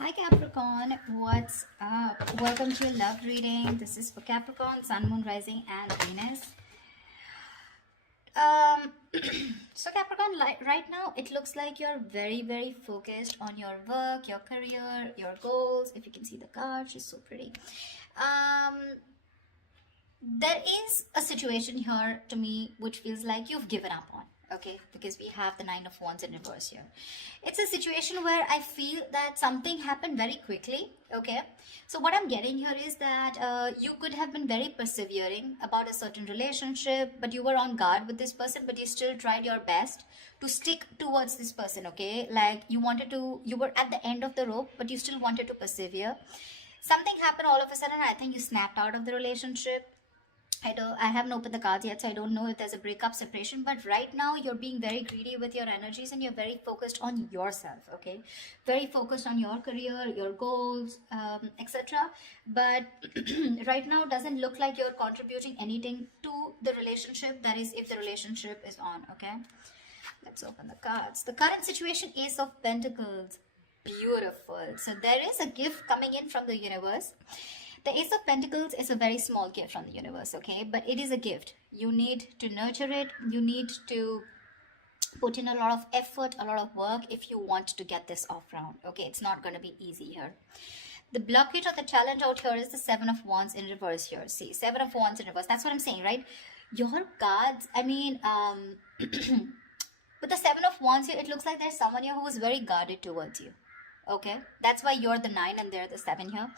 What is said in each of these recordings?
Hi Capricorn, what's up? Welcome to your love reading. This is for Capricorn, Sun, Moon, Rising, and Venus. Um, so Capricorn, right now it looks like you're very focused on your work, your career, your goals. If you can see the card, she's so pretty. Um, there is a situation here to me which feels like you've given up on, okay, because we have the Nine of Wands in reverse here. It's a situation where I feel that something happened very quickly, okay. So what I'm getting here is that you could have been very persevering about a certain relationship, but you were on guard with this person, but you still tried your best to stick towards this person, okay. Like you were at the end of the rope, but you still wanted to persevere. Something happened all of a sudden. I think you snapped out of the relationship. I haven't opened the cards yet, so I don't know if there's a breakup, separation, but right now you're being very greedy with your energies and you're very focused on yourself, okay? Very focused on your career, your goals, etc. But right now doesn't look like you're contributing anything to the relationship, that is if the relationship is on, okay? Let's open the cards. The current situation, Ace of Pentacles. Beautiful. So there is a gift coming in from the universe. The Ace of Pentacles is a very small gift from the universe, okay? But it is a gift. You need to nurture it. You need to put in a lot of effort, a lot of work if you want to get this off round, okay? It's not going to be easy here. The blockage or the challenge out here is the Seven of Wands in reverse here. See, Seven of Wands in reverse. That's what I'm saying, right? Your cards, I mean, with the Seven of Wands here, it looks like there's someone here who is very guarded towards you. Okay, that's why you're the 9 and they're the 7 here.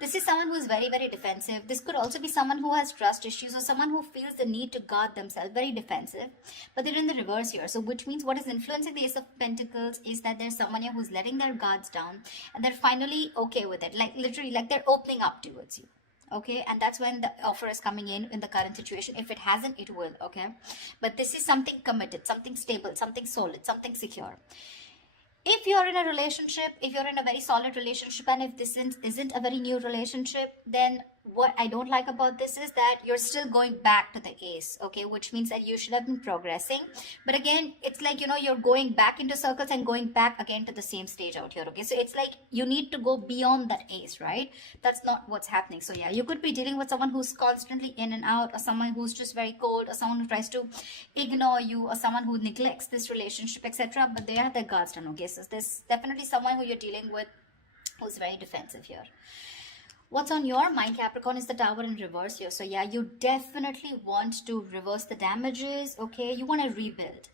This is someone who is very defensive. This could also be someone who has trust issues or someone who feels the need to guard themselves, very defensive, but they're in the reverse here. So which means what is influencing the Ace of Pentacles is that there's someone here who's letting their guards down and they're finally okay with it, like literally like they're opening up towards you, okay? And that's when the offer is coming in the current situation. If it hasn't, it will, okay? But this is something committed, something stable, something solid, something secure. If you're in a relationship, if you're in a very solid relationship, and if this isn't a very new relationship, then what I don't like about this is that you're still going back to the ace, okay, which means that you should have been progressing. But again, it's like, you know, you're going back into circles and going back again to the same stage out here, okay? So it's like you need to go beyond that ace, right? That's not what's happening. So yeah, you could be dealing with someone who's constantly in and out, or someone who's just very cold, or someone who tries to ignore you, or someone who neglects this relationship, etc. But they have their guards down, okay? So there's definitely someone who you're dealing with who's very defensive here. What's on your mind, Capricorn, is the Tower in reverse here. So yeah, you definitely want to reverse the damages, okay? You want to rebuild.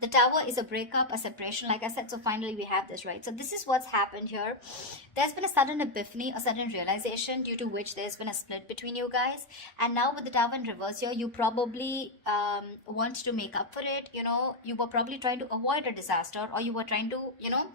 The Tower is a breakup, a separation, like I said. So finally we have this, right? So this is what's happened here. There's been a sudden epiphany, a sudden realization, due to which there's been a split between you guys. And now with the Tower in reverse here, you probably want to make up for it. You know, you were probably trying to avoid a disaster, or you were trying to, you know,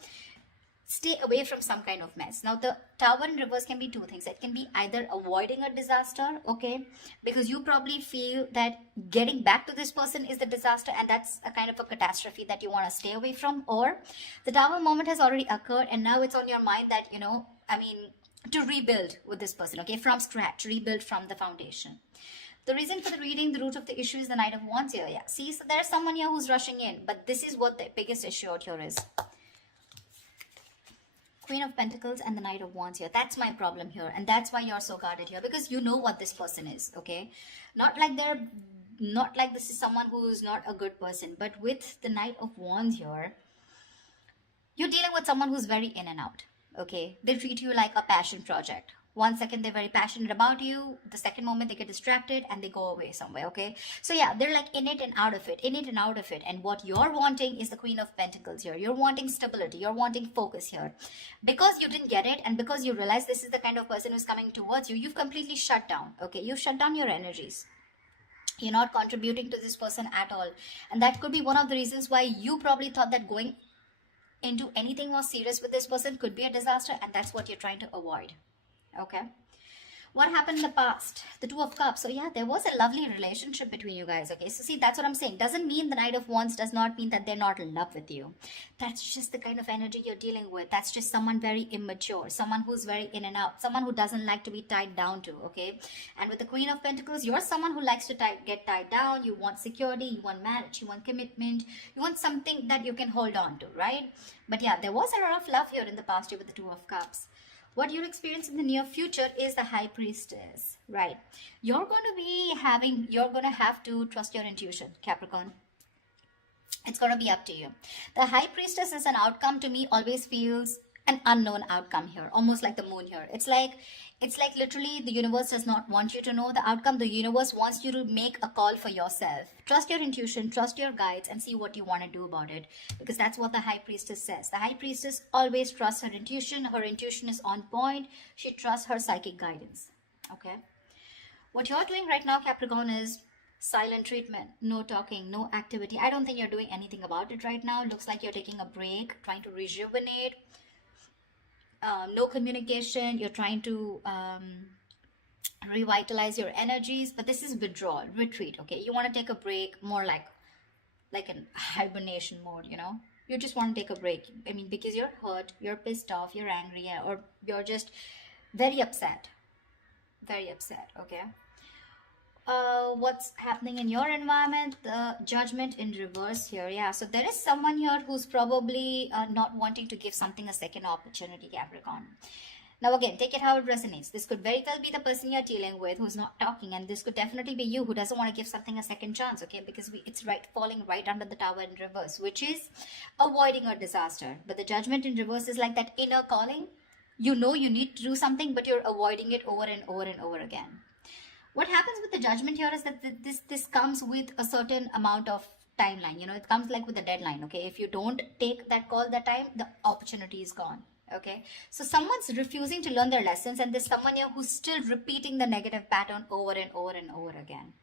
stay away from some kind of mess. Now the Tower in reverse can be two things. It can be either avoiding a disaster, okay, because you probably feel that getting back to this person is the disaster, and that's a kind of a catastrophe that you want to stay away from. Or the Tower moment has already occurred and now it's on your mind that, you know, I mean, to rebuild with this person, okay, from scratch, rebuild from the foundation. The reason for the reading, the root of the issue, is the Knight of Wands here. Yeah, see, so there's someone here who's rushing in, but this is what the biggest issue out here is. Queen of Pentacles and the Knight of Wands here. That's my problem here, and that's why you're so guarded here, because you know what this person is, okay? Not like this is someone who's not a good person, but with the Knight of Wands here, you're dealing with someone who's very in and out, okay? They treat you like a passion project. 1 second they're very passionate about you, the second moment they get distracted and they go away somewhere, okay? So yeah, they're like in it and out of it, in it and out of it. And what you're wanting is the Queen of Pentacles here. You're wanting stability, you're wanting focus here. Because you didn't get it, and because you realize this is the kind of person who's coming towards you, you've completely shut down, okay? You've shut down your energies. You're not contributing to this person at all. And that could be one of the reasons why you probably thought that going into anything more serious with this person could be a disaster, and that's what you're trying to avoid. Okay, What happened in the past? The Two of Cups. So yeah, there was a lovely relationship between you guys. Okay, so see, that's what I'm saying. Doesn't mean the Knight of Wands does not mean that they're not in love with you. That's just the kind of energy you're dealing with. That's just someone very immature, someone who's very in and out, someone who doesn't like to be tied down to. Okay, and with the Queen of Pentacles, you're someone who likes to get tied down. You want security, you want marriage, you want commitment, you want something that you can hold on to, right? But yeah, there was a lot of love here in the past year with the Two of Cups. What you'll experience in the near future is the High Priestess, right? You're going to have to trust your intuition, Capricorn. It's going to be up to you. The High Priestess is an outcome, to me always feels an unknown outcome here, almost like the moon here. It's like literally the universe does not want you to know the outcome. The universe wants you to make a call for yourself. Trust your intuition, trust your guides, and see what you want to do about it, because that's what the High Priestess says. The High Priestess always trusts her intuition. Her intuition is on point. She trusts her psychic guidance. Okay, what you're doing right now, Capricorn, is silent treatment. No talking, no activity. I don't think you're doing anything about it right now. It looks like you're taking a break, trying to rejuvenate. No communication. You're trying to revitalize your energies, but this is withdrawal, retreat. Okay, you want to take a break, more like in hibernation mode. You just want to take a break. I mean, because you're hurt, you're pissed off, you're angry, or you're just very upset. Okay, what's happening in your environment? The Judgment in reverse here. Yeah, so there is someone here who's probably not wanting to give something a second opportunity, Capricorn. Now again, take it how it resonates. This could very well be the person you're dealing with who's not talking, and this could definitely be you who doesn't want to give something a second chance. Okay, because it's falling right under the Tower in reverse, which is avoiding a disaster. But the Judgment in reverse is like that inner calling. You need to do something, but you're avoiding it over and over and over again. What happens with the Judgment here is that this comes with a certain amount of timeline. It comes like with a deadline. Okay, if you don't take that call that time, the opportunity is gone. Okay, so someone's refusing to learn their lessons, and there's someone here who's still repeating the negative pattern over and over and over again.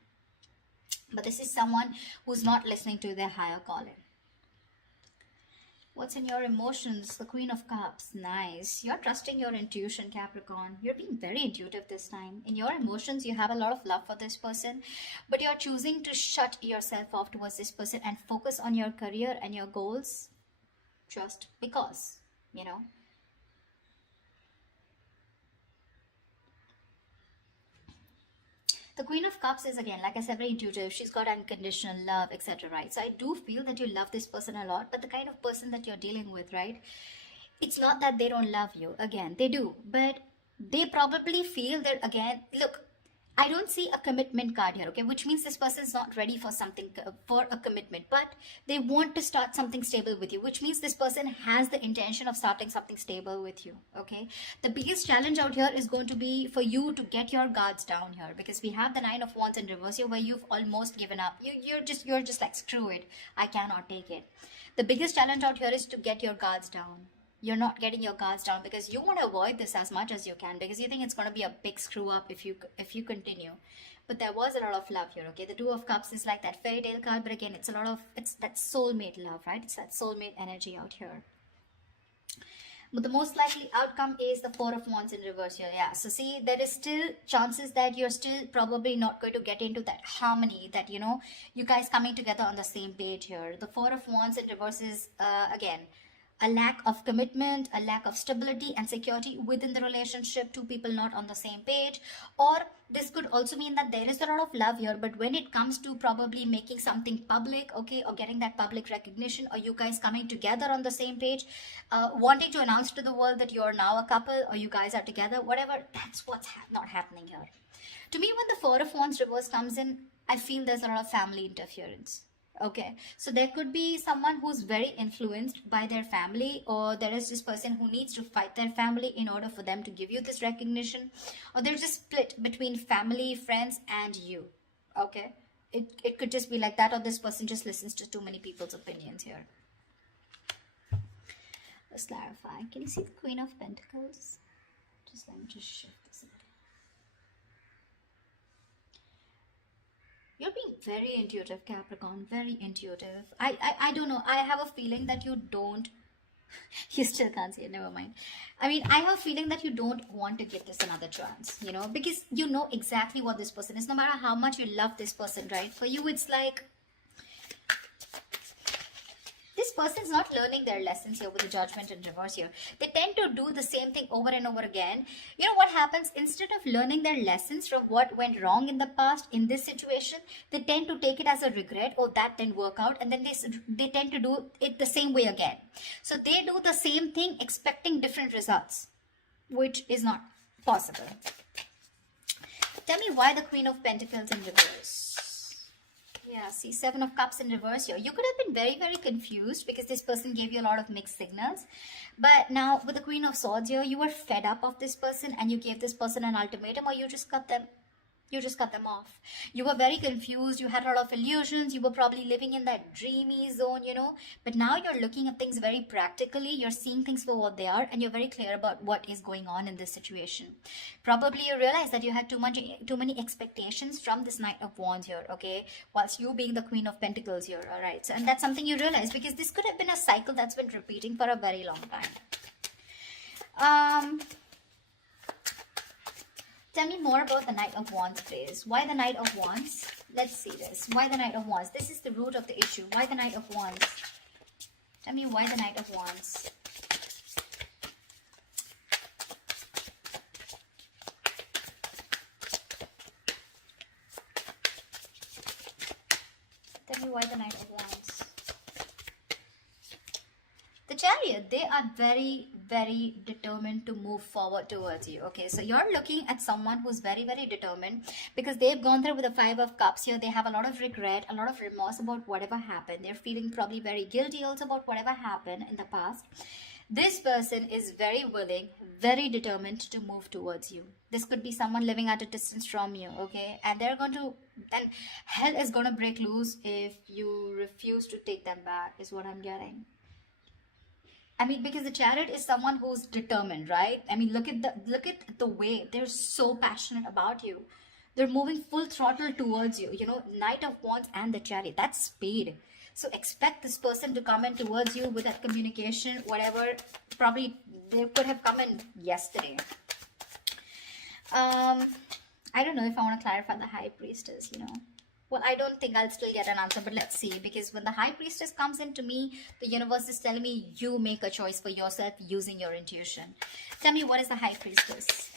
But this is someone who's not listening to their higher calling. What's in your emotions? The Queen of Cups. Nice. You're trusting your intuition, Capricorn. You're being very intuitive this time. In your emotions, you have a lot of love for this person, but you're choosing to shut yourself off towards this person and focus on your career and your goals just because, The Queen of Cups is, again, like I said, very intuitive. She's got unconditional love, etc. Right? So I do feel that you love this person a lot, but the kind of person that you're dealing with, right? It's not that they don't love you. Again, they do, but they probably feel that, again, look, I don't see a commitment card here, okay? Which means this person is not ready for something, for a commitment, but they want to start something stable with you, which means this person has the intention of starting something stable with you, okay? The biggest challenge out here is going to be for you to get your guards down here, because we have the Nine of Wands in reverse here, where you've almost given up. You're just like, screw it, I cannot take it. The biggest challenge out here is to get your guards down. You're not getting your guards down because you want to avoid this as much as you can, because you think it's going to be a big screw up if you continue. But there was a lot of love here, okay? The Two of Cups is like that fairy tale card, but again, it's that soulmate love, right? It's that soulmate energy out here. But the most likely outcome is the Four of Wands in reverse here. Yeah, so see, there is still chances that you're still probably not going to get into that harmony, that you guys coming together on the same page here. The Four of Wands in reverse is again a lack of commitment, a lack of stability and security within the relationship, two people not on the same page. Or this could also mean that there is a lot of love here, but when it comes to probably making something public, okay, or getting that public recognition, or you guys coming together on the same page, wanting to announce to the world that you're now a couple or you guys are together, whatever, that's what's not happening here. To me, when the Four of Wands reverse comes in, I feel there's a lot of family interference. Okay, so there could be someone who's very influenced by their family, or there is this person who needs to fight their family in order for them to give you this recognition, or there's a split between family, friends, and you. Okay, it could just be like that, or this person just listens to too many people's opinions here. Let's clarify. Can you see the Queen of Pentacles? Let me just shift this a bit. You're being very intuitive, Capricorn, very intuitive. I don't know. I have a feeling that you don't You still can't see it, never mind. I mean, I have a feeling that you don't want to give this another chance, you know, because you know exactly what this person is. No matter how much you love this person, right? For you, it's like this person is not learning their lessons here with the Judgment in reverse here. They tend to do the same thing over and over again. You know what happens? Instead of learning their lessons from what went wrong in the past in this situation, they tend to take it as a regret. Oh, that didn't work out. And then they tend to do it the same way again. So they do the same thing expecting different results, which is not possible. Tell me why the Queen of Pentacles in reverse. Yeah, see, Seven of Cups in reverse here. You could have been very, very confused because this person gave you a lot of mixed signals. But now with the Queen of Swords here, you were fed up of this person and you gave this person an ultimatum, or you just cut them. You just cut them off. You were very confused. You had a lot of illusions. You were probably living in that dreamy zone, you know. But now you're looking at things very practically. You're seeing things for what they are. And you're very clear about what is going on in this situation. Probably you realize that you had too many expectations from this Knight of Wands here, okay? Whilst you being the Queen of Pentacles here, all right? So, and that's something you realize because this could have been a cycle that's been repeating for a very long time. Tell me more about the Knight of Wands, please. Why the Knight of Wands? Let's see this. Why the Knight of Wands? This is the root of the issue. Why the Knight of Wands? Tell me why the Knight of Wands. Tell me why the Knight of Wands. The Chariot, they are very, very determined to move forward towards you. Okay, so you're looking at someone who's very, very determined because they've gone through with the Five of Cups here. They have a lot of regret, a lot of remorse about whatever happened. They're feeling probably very guilty also about whatever happened in the past. This person is very willing, very determined to move towards you. This could be someone living at a distance from you, okay? And they're going to, then hell is going to break loose if you refuse to take them back, is what I'm getting. I mean, because the Chariot is someone who's determined, right? I mean, look at the way they're so passionate about you. They're moving full throttle towards you. You know, Knight of Wands and the Chariot, that's speed. So expect this person to come in towards you with that communication, whatever. Probably they could have come in yesterday. I don't know if I want to clarify the High Priestess, you know. Well, I don't think I'll still get an answer, but let's see. Because when the High Priestess comes into me, the universe is telling me you make a choice for yourself using your intuition. Tell me, what is the High Priestess?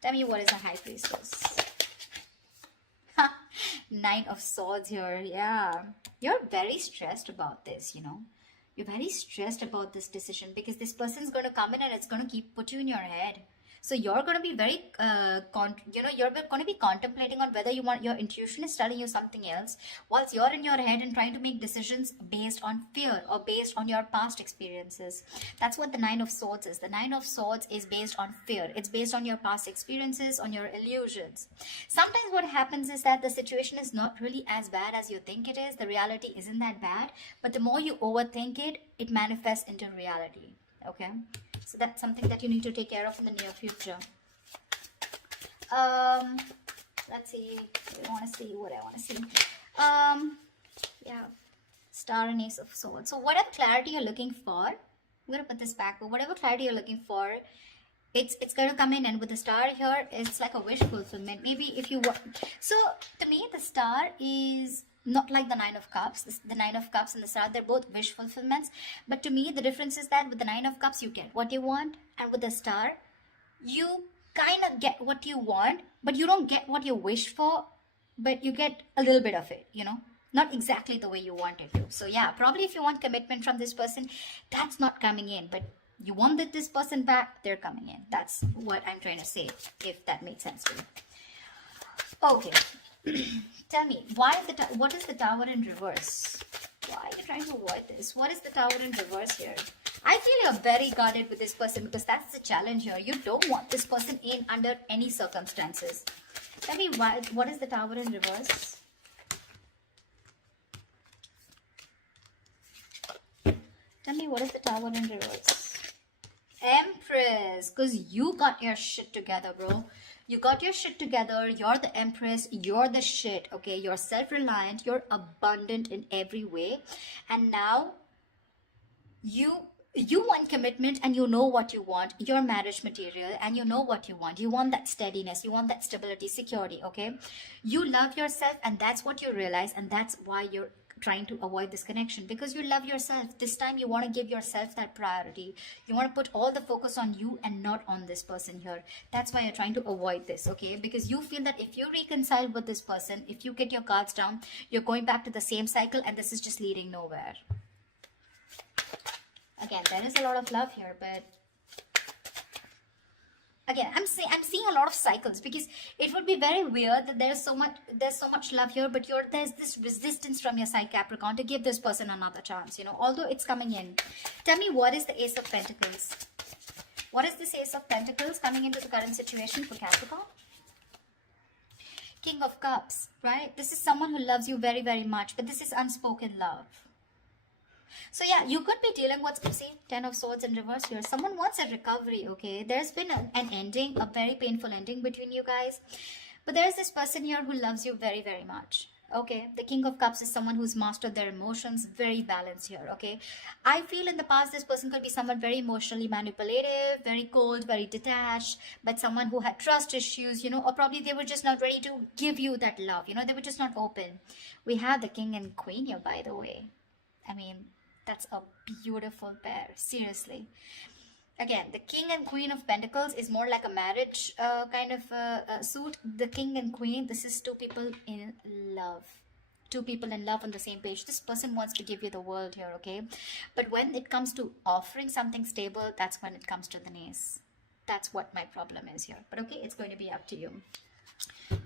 Tell me, what is the High Priestess? Knight of Swords here. Yeah. You're very stressed about this, you know. You're very stressed about this decision because this person's going to come in and it's going to put you in your head. So you're going to be very, you're going to be contemplating on whether you want, your intuition is telling you something else, whilst you're in your head and trying to make decisions based on fear or based on your past experiences. That's what the Nine of Swords is. The Nine of Swords is based on fear. It's based on your past experiences, on your illusions. Sometimes what happens is that the situation is not really as bad as you think it is. The reality isn't that bad, but the more you overthink it, it manifests into reality. Okay? So that's something that you need to take care of in the near future. Let's see. I want to see what I want to see. Yeah. Star and Ace of Swords. So whatever clarity you're looking for, I'm going to put this back. But whatever clarity you're looking for, it's going to come in. And with the star here, it's like a wish fulfillment. Maybe if you want. So to me, the star is not like the Nine of Cups. The Nine of Cups and the Star, they're both wish fulfillments. But to me, the difference is that with the Nine of Cups, you get what you want. And with the Star, you kind of get what you want, but you don't get what you wish for, but you get a little bit of it, you know. Not exactly the way you want it to. So yeah, probably if you want commitment from this person, that's not coming in. But you wanted this person back, they're coming in. That's what I'm trying to say, if that makes sense to you. Okay. Tell me, what is the Tower in reverse? Why are you trying to avoid this? What is the Tower in reverse here? I feel you're very guarded with this person because that's the challenge here. You don't want this person in under any circumstances. Tell me, what is the Tower in reverse? Tell me, what is the Tower in reverse? Empress, because you got your shit together, bro. You got your shit together. You're the Empress. You're the shit, okay? You're self-reliant. You're abundant in every way. And now, You want commitment, and you know what you want. Your marriage material, and you know what you want. You want that steadiness, you want that stability, security. Okay, you love yourself, and that's what you realize, and that's why you're trying to avoid this connection, because you love yourself. This time you want to give yourself that priority. You want to put all the focus on you and not on this person here. That's why you're trying to avoid this. Okay, because you feel that if you reconcile with this person, if you get your cards down, you're going back to the same cycle, and this is just leading nowhere. Again, there is a lot of love here, but again, I'm seeing a lot of cycles, because it would be very weird that there's so much love here, but there's this resistance from your side, Capricorn, to give this person another chance, you know, although it's coming in. Tell me, what is the Ace of Pentacles? What is this Ace of Pentacles coming into the current situation for Capricorn? King of Cups, right? This is someone who loves you very, very much, but this is unspoken love. So yeah, you could be dealing with, see, Ten of Swords in reverse here. Someone wants a recovery, okay? There's been an ending, a very painful ending between you guys. But there's this person here who loves you very, very much. Okay, the King of Cups is someone who's mastered their emotions, very balanced here, okay? I feel in the past this person could be someone very emotionally manipulative, very cold, very detached, but someone who had trust issues, you know, or probably they were just not ready to give you that love, you know, they were just not open. We have the King and Queen here, by the way. I mean, that's a beautiful pair, seriously. Again, the King and Queen of Pentacles is more like a marriage kind of suit. The King and Queen, this is two people in love. Two people in love on the same page. This person wants to give you the world here, okay? But when it comes to offering something stable, that's when it comes to the knees. That's what my problem is here. But okay, it's going to be up to you.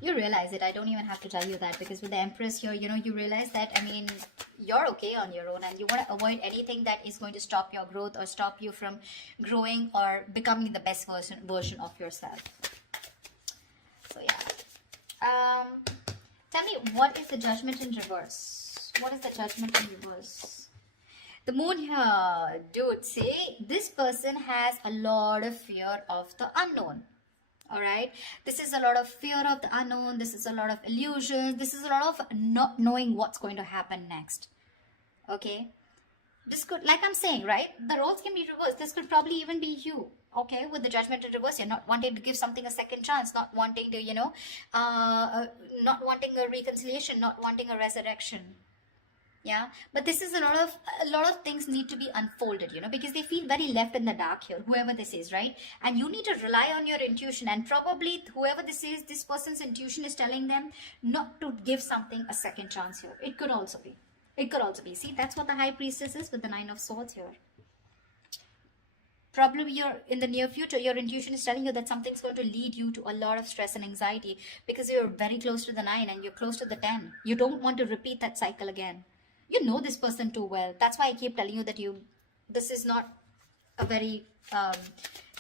You realize it. I don't even have to tell you that, because with the Empress here, you know, you realize that, I mean, you're okay on your own, and you want to avoid anything that is going to stop your growth or stop you from growing or becoming the best version of yourself. So yeah. Tell me, what is the Judgment in reverse? What is the Judgment in reverse? The Moon here, dude, see, this person has a lot of fear of the unknown. All right, this is a lot of fear of the unknown. This is a lot of illusions. This is a lot of not knowing what's going to happen next. Okay, this could, like I'm saying, right, the roles can be reversed. This could probably even be you. Okay, with the Judgment in reverse, you're not wanting to give something a second chance, not wanting to, you know, not wanting a reconciliation, not wanting a resurrection. Yeah, but this is a lot of things need to be unfolded, you know, because they feel very left in the dark here, whoever this is, right? And you need to rely on your intuition, and probably whoever this is, this person's intuition is telling them not to give something a second chance here. It could also be. It could also be. See, that's what the High Priestess is with the Nine of Swords here. Probably you're in the near future, your intuition is telling you that something's going to lead you to a lot of stress and anxiety, because you're very close to the 9 and you're close to the 10. You don't want to repeat that cycle again. You know this person too well. That's why I keep telling you that this is not a very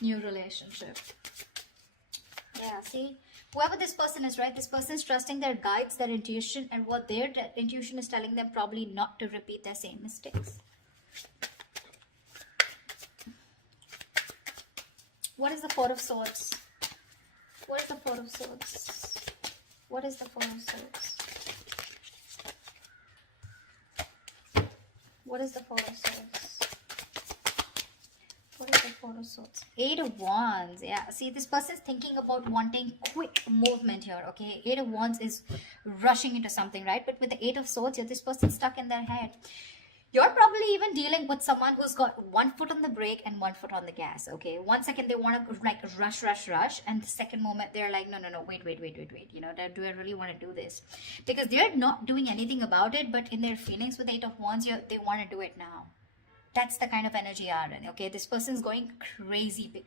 new relationship. Yeah, see, whoever this person is, right, this person is trusting their guides, their intuition, and what their intuition is telling them, probably not to repeat their same mistakes. What is the Four of Swords? What is the Four of Swords? What is the Four of Swords? What is the Four of Swords? What is the Four of Swords? Eight of Wands. Yeah, see, this person is thinking about wanting quick movement here, okay? Eight of Wands is rushing into something, right? But with the Eight of Swords here, this person's stuck in their head. You're probably even dealing with someone who's got one foot on the brake and one foot on the gas, okay? 1 second they want to like rush, and the second moment they're like, no, wait. You know, do I really want to do this? Because they're not doing anything about it, but in their feelings with the Eight of Wands, they want to do it now. That's the kind of energy you are in, okay? This person's going crazy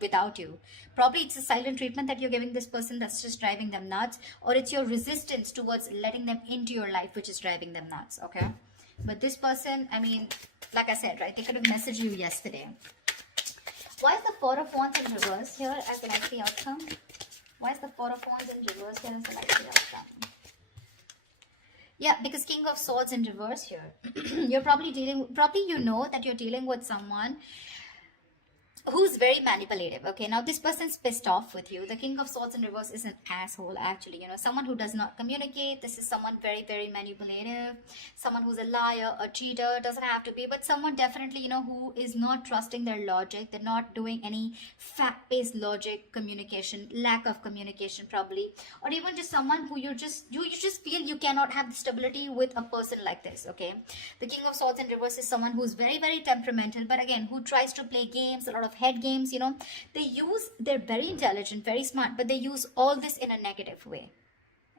without you. Probably it's a silent treatment that you're giving this person that's just driving them nuts, or it's your resistance towards letting them into your life which is driving them nuts, okay? But this person, I mean, like I said, right, they could have messaged you yesterday. Why is the Four of Wands in reverse here as a likely outcome? Why is the Four of Wands in reverse here as a likely outcome? Yeah, because King of Swords in reverse here. You're probably you know that you're dealing with someone who's very manipulative. Okay, now this person's pissed off with you. The King of Swords in reverse is an asshole, actually. You know, someone who does not communicate. This is someone very, very manipulative, someone who's a liar, a cheater. Doesn't have to be, but someone definitely, you know, who is not trusting their logic. They're not doing any fact-based logic communication, lack of communication probably, or even just someone who you just feel you cannot have the stability with a person like this. Okay, the King of Swords in reverse is someone who's very, very temperamental, but again, who tries to play games, a lot of head games. You know, they're very intelligent, very smart, but they use all this in a negative way.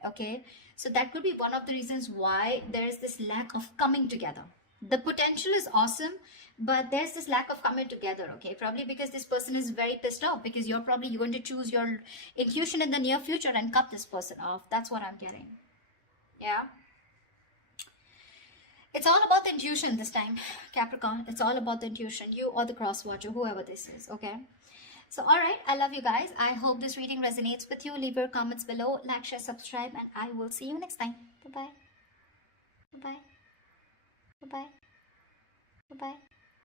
Okay, so that could be one of the reasons why there's this lack of coming together. The potential is awesome, but there's this lack of coming together. Okay, probably because this person is very pissed off, because you're probably going to choose your intuition in the near future and cut this person off. That's what I'm getting. Yeah, it's all about the intuition this time, Capricorn. It's all about the intuition, you or the cross watcher, whoever this is. Okay, so all right, I love you guys. I hope this reading resonates with you. Leave your comments below, like, share, subscribe, and I will see you next time. Bye bye. Bye bye. Bye bye. Bye bye.